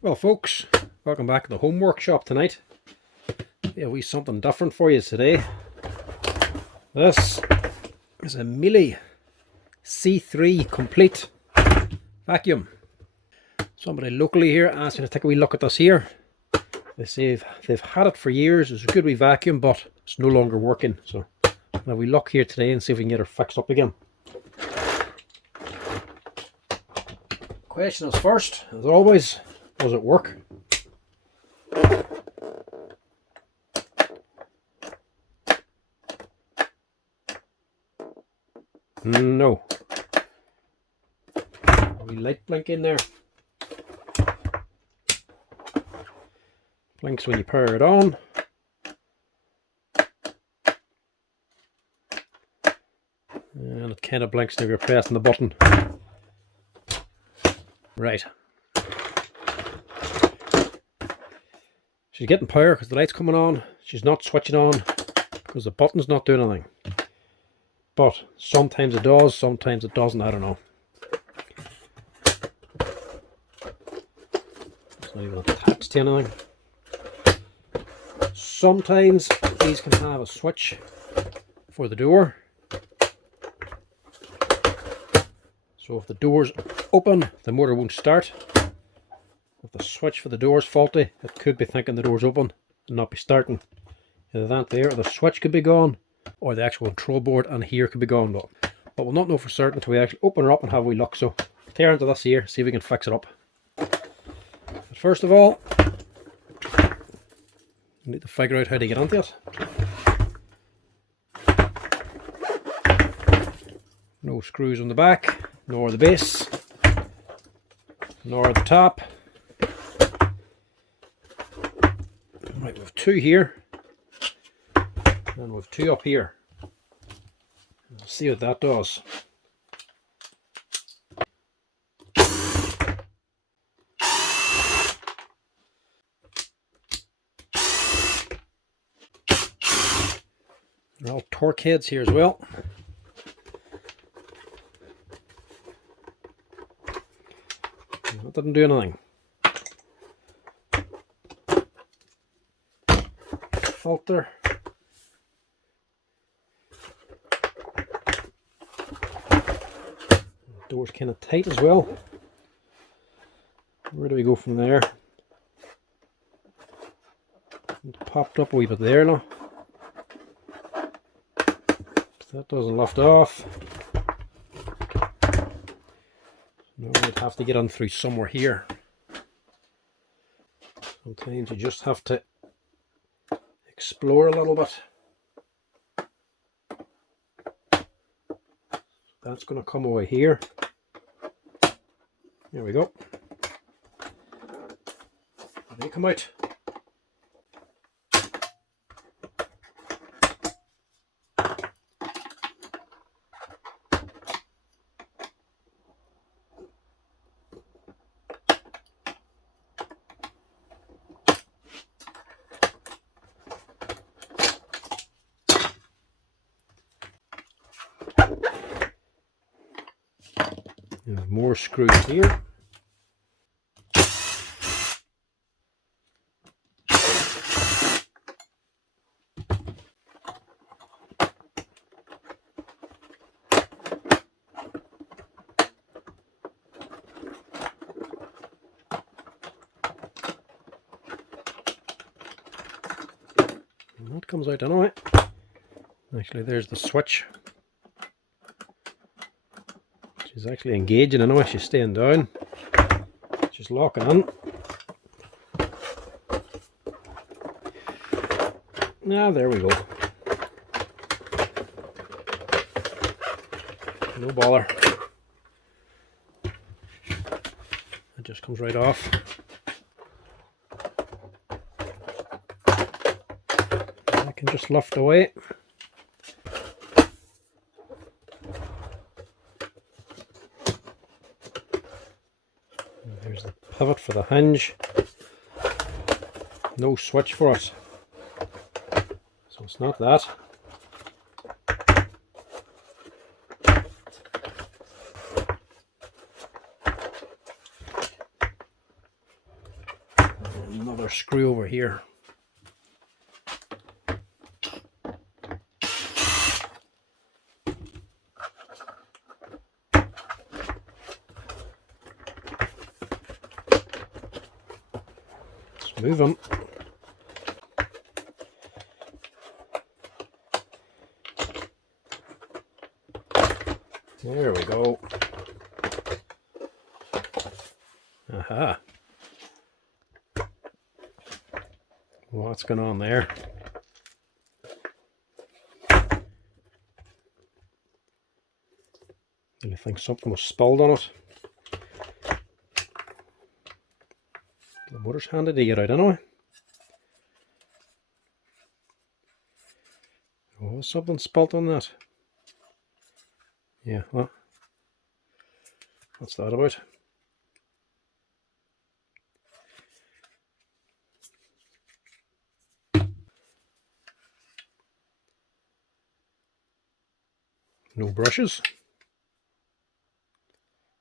Well folks, welcome back to the home workshop tonight. Yeah, we something different for you today. This is a Miele C3 Complete Vacuum. Somebody locally here asked me to take a wee look at this here. They say they've had it for years, it's a good wee vacuum, but it's no longer working. So now we look here today and see if we can get her fixed up again. Question is first, as always, does it work? No. A wee light blink in there. Blinks when you power it on. And it kind of blinks when you're pressing the button. Right. She's getting power because the light's coming on. She's not switching on because the button's not doing anything. But sometimes it does, sometimes it doesn't, I don't know. It's not even attached to anything. Sometimes these can have a switch for the door. So if the door's open, the motor won't start. If the switch for the door is faulty, it could be thinking the door's open and not be starting. Either that there, or the switch could be gone, or the actual control board and here could be gone. But we'll not know for certain until we actually open her up and have a wee look. So tear into this here, see if we can fix it up. But first of all, we need to figure out how to get into it. No screws on the back, nor the base, nor the top. Right, we have two here, and we have two up here. Let's see what that does. They're all torque heads here as well. That didn't do anything. Filter. Door's kind of tight as well. Where do we go from there? It popped up a wee bit there now. That doesn't lift off. Now we'd have to get on through somewhere here. Sometimes you just have to explore a little bit. That's going to come away here. There we go. They come out. More screws here. And that comes out anyway. Actually, there's the switch. She's actually engaging anyway, she's staying down. She's locking in. Now there we go. No bother. It just comes right off. I can just lift away. There's the pivot for the hinge. No switch for it. So it's not that. another screw over here. Let's move on. There we go. Aha. What's going on there? I think something was spilled on it. The motor's handy to get out anyway. Oh, something spilled on that. Yeah, well, what's that about? No brushes.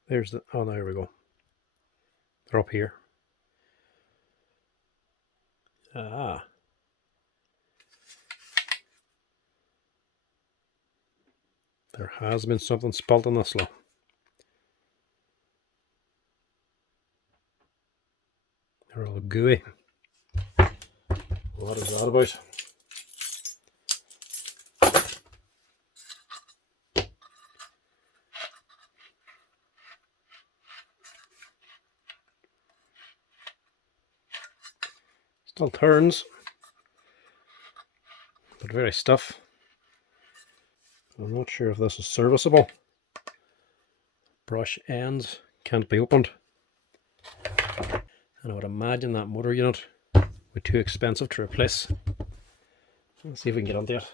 There's the, oh, there we go. They're up here. Ah. There has been something spilled on this lot. They're all gooey. What is that about? Still turns, but very stiff. I'm not sure if this is serviceable. Brush ends can't be opened. And I would imagine that motor unit would be too expensive to replace. Let's see if we can get onto it.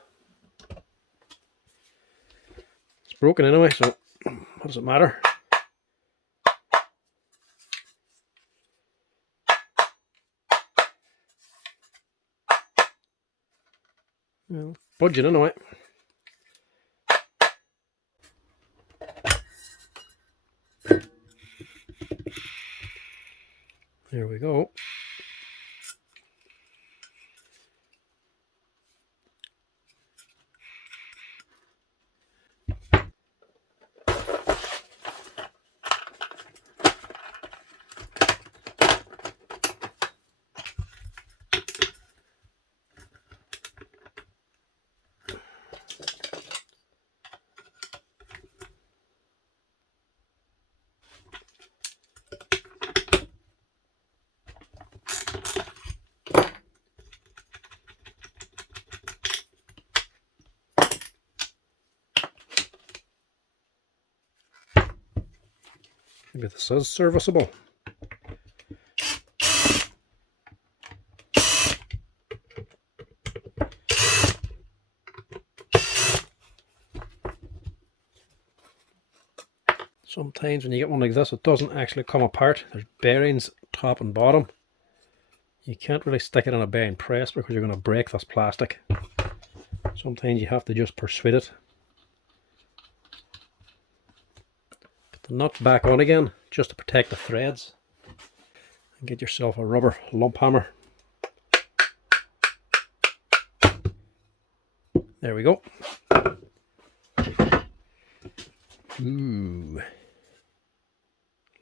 It's broken anyway, so what does it matter? Well, budget anyway. There we go. Maybe this is serviceable. Sometimes when you get one like this, it doesn't actually come apart. There's bearings top and bottom. You can't really stick it on a bearing press because you're going to break this plastic. Sometimes you have to just persuade it. Put the nut back on again just to protect the threads. And get yourself a rubber lump hammer. There we go. Ooh.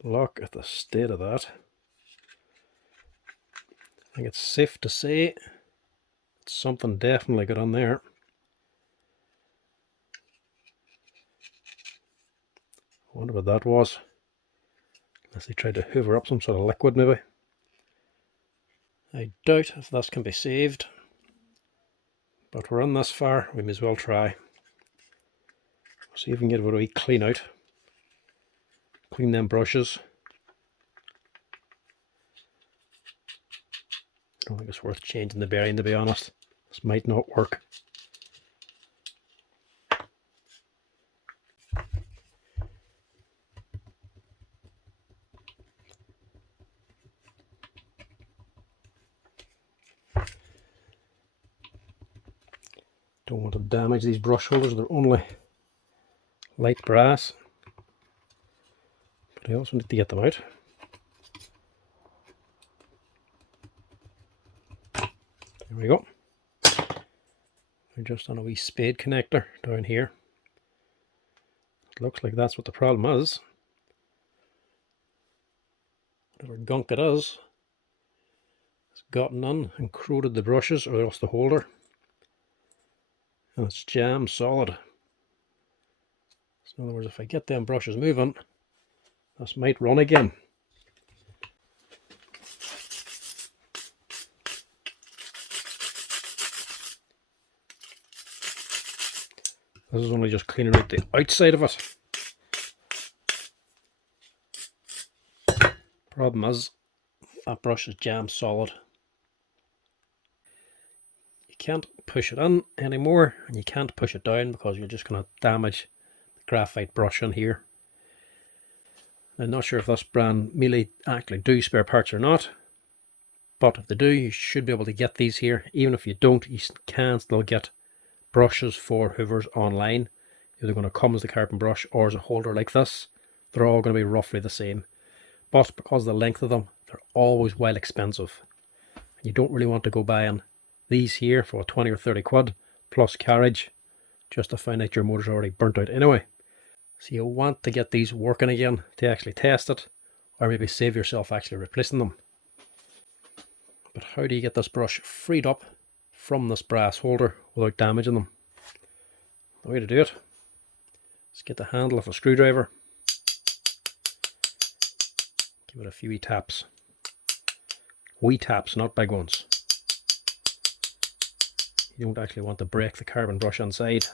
Look at the state of that. I think it's safe to say something definitely got on there. I wonder what that was. Unless they tried to hoover up some sort of liquid maybe. I doubt if this can be saved. But we're in this far, we may as well try. See if we can get a wee clean out. Clean them brushes. I don't think it's worth changing the bearing, to be honest. This might not work. Don't want to damage these brush holders, they're only light brass. But I also need to get them out. There we go. We're just on a wee spade connector down here. It looks like that's what the problem is. Whatever gunk it is, it's gotten in and corroded the brushes or else the holder. And it's jammed solid. So in other words, if I get them brushes moving, this might run again. This is only just cleaning out the outside of it. Problem is, that brush is jammed solid. You can't push it in anymore, and you can't push it down because you're just going to damage the graphite brush in here. I'm not sure if this brand Miele actually do spare parts or not, but if they do, you should be able to get these here. Even if you don't, you can still get brushes for hoovers online. They're going to come as the carbon brush or as a holder like this. They're all going to be roughly the same, but because of the length of them, they're always well expensive. And you don't really want to go buying these here for 20 or 30 quid plus carriage just to find out your motor's already burnt out anyway. So you want to get these working again to actually test it, or maybe save yourself actually replacing them. But how do you get this brush freed up from this brass holder without damaging them? The way to do it is get the handle of a screwdriver, give it a few wee taps. Wee taps, not big ones. You don't actually want to break the carbon brush inside.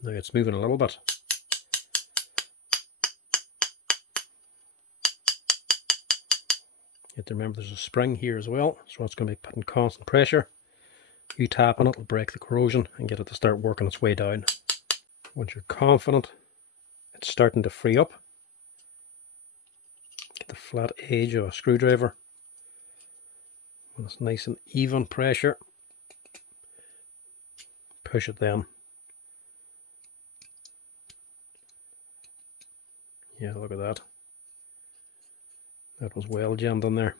Now it's moving a little bit. You have to remember there's a spring here as well, so it's going to be putting constant pressure. You tap on it, it'll break the corrosion and get it to start working its way down. Once you're confident it's starting to free up, get the flat edge of a screwdriver when it's nice and even pressure. Push it then. Yeah, look at that. That was well jammed in there.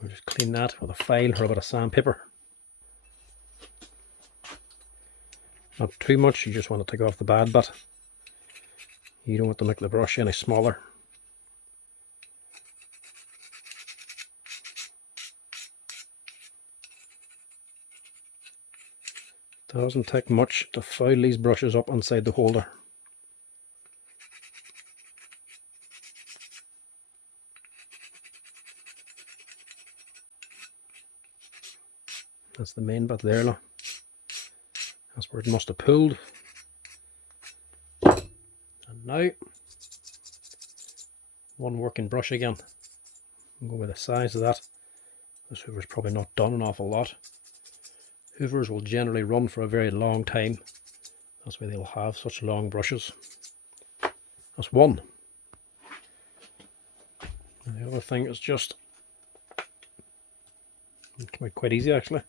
We'll just clean that with a file or a bit of sandpaper. Not too much, you just want to take off the bad bit. You don't want to make the brush any smaller. It doesn't take much to file these brushes up inside the holder. That's the main bit there, look. That's where it must have pulled. And now, one working brush again. I'll go with the size of that. This hoover's probably not done an awful lot. Hoovers will generally run for a very long time. That's why they'll have such long brushes. That's one. And the other thing is just, it came out quite easy actually,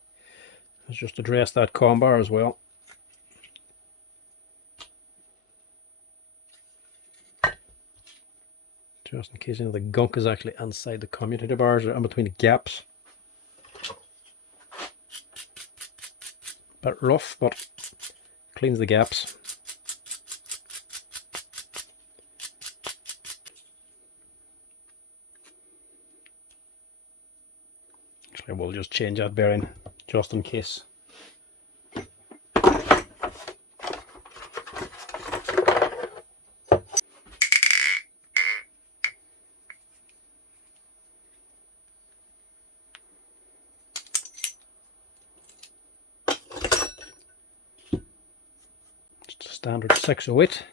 is just to dress that com bar as well. Just in case any of the gunk is actually inside the commutator bars or in between the gaps. Bit rough, but cleans the gaps. Actually, we'll just change that bearing just in case. Standard 608.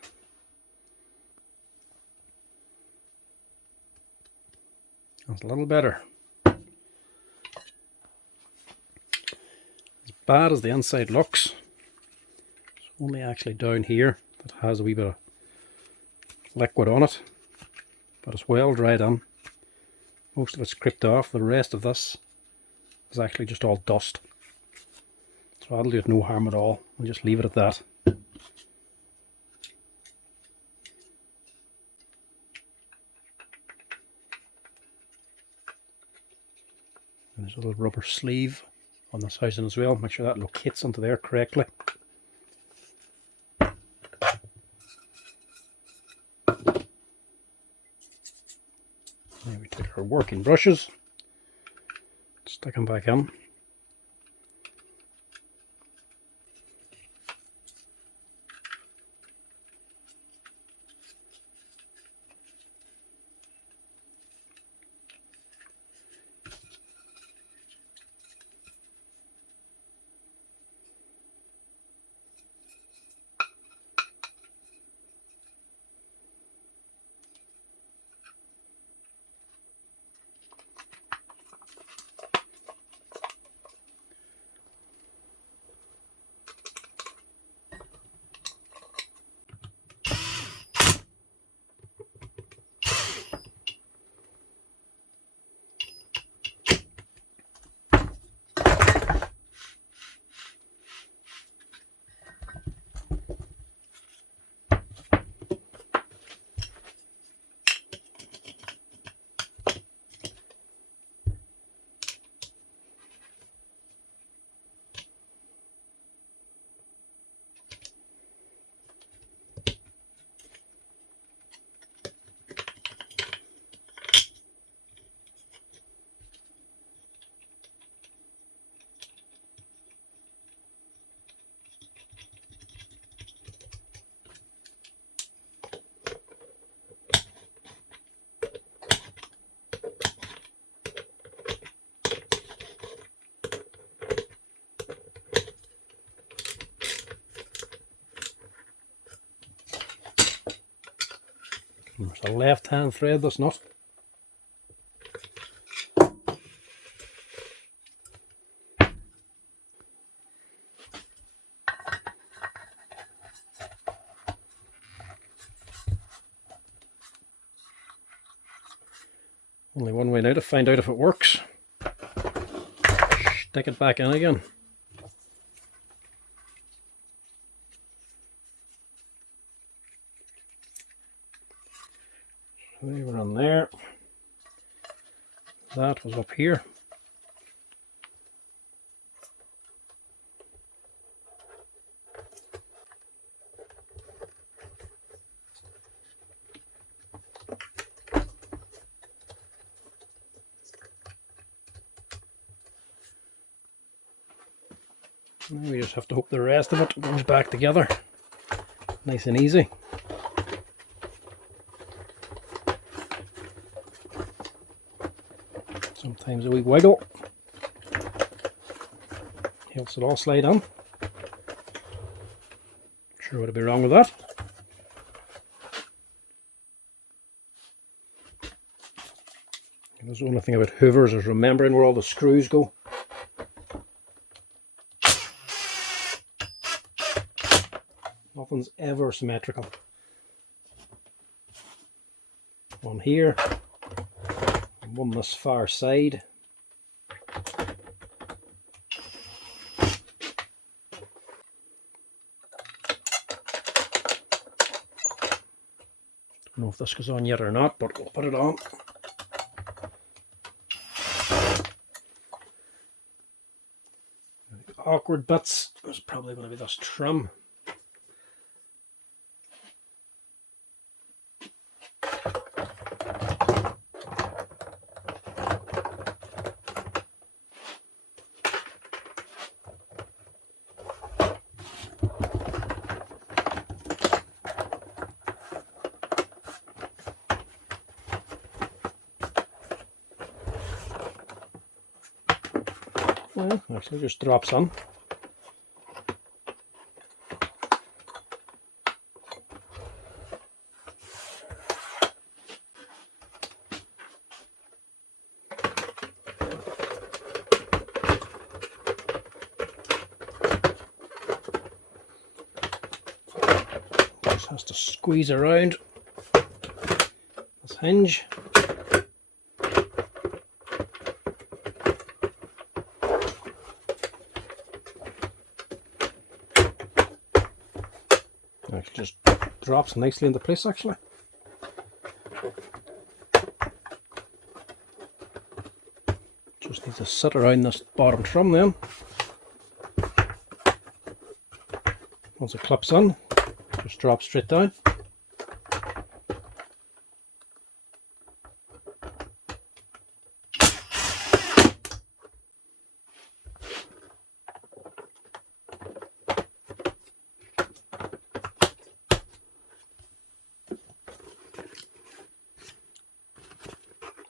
That's a little better. As bad as the inside looks, it's only actually down here that has a wee bit of liquid on it, but it's well dried in. Most of it's creeped off. The rest of this is actually just all dust. So that'll do it no harm at all. We'll just leave it at that. And there's a little rubber sleeve on this housing as well. Make sure that locates onto there correctly. Now we take our working brushes, stick them back in. There's a left hand thread that's not. Only one way now to find out if it works. Stick it back in again. So they were on there. That was up here. Now we just have to hope the rest of it goes back together. Nice and easy. Sometimes a wee wiggle helps it all slide on. Sure what'd be wrong with that. And there's the only thing about hoovers is remembering where all the screws go. Nothing's ever symmetrical. One here, and one this far side. Don't know if this goes on yet or not, but we'll put it on. The awkward bits is probably going to be this trim. Well, actually just drops on. Just has to squeeze around. this hinge. It just drops nicely into place actually. Just needs to sit around this bottom trim then. Once it clips in, just drops straight down.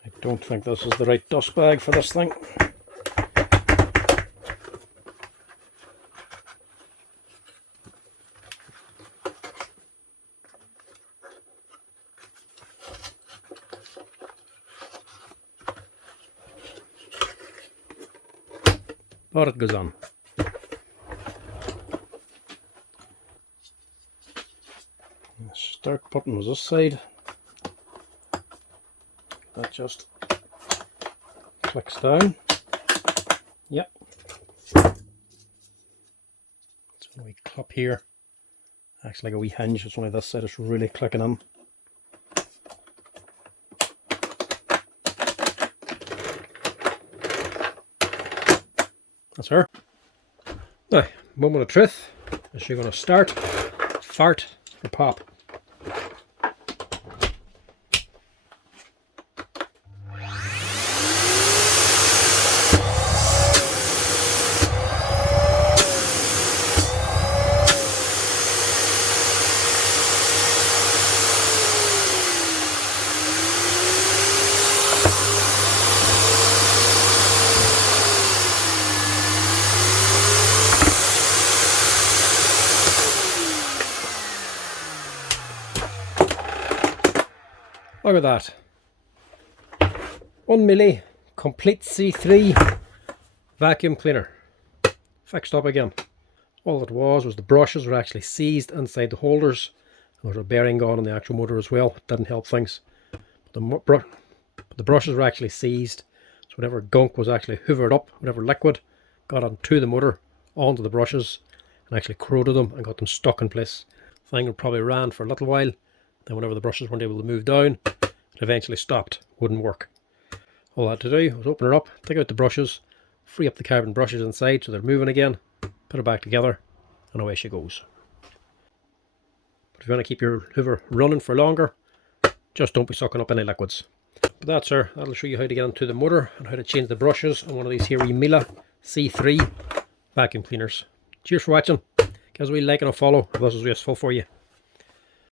I don't think this is the right dust bag for this thing. But it goes on. The start button was this side. That just clicks down. Yep. So when we clip here, acts like a wee hinge. It's only this side is really clicking in. That's her. Now, moment of truth. Is she going to start, fart, or pop? Look at that. 1 Miele Compleat C3 Vacuum cleaner. Fixed up again. All it was the brushes were actually seized inside the holders. There was a bearing gone on the actual motor as well. It didn't help things. But the brushes were actually seized. So whatever gunk was actually hoovered up, whatever liquid got onto the motor, onto the brushes, and actually corroded them and got them stuck in place. The thing probably ran for a little while. Then whenever the brushes weren't able to move down, it eventually stopped, wouldn't work. All I had to do was open her up, take out the brushes, free up the carbon brushes inside so they're moving again, put it back together, and away she goes. But if you want to keep your hoover running for longer, just don't be sucking up any liquids. But that's her. That'll show you how to get into the motor and how to change the brushes on one of these here Miele C3 vacuum cleaners. Cheers for watching. Give us a wee like and a follow if this was useful for you.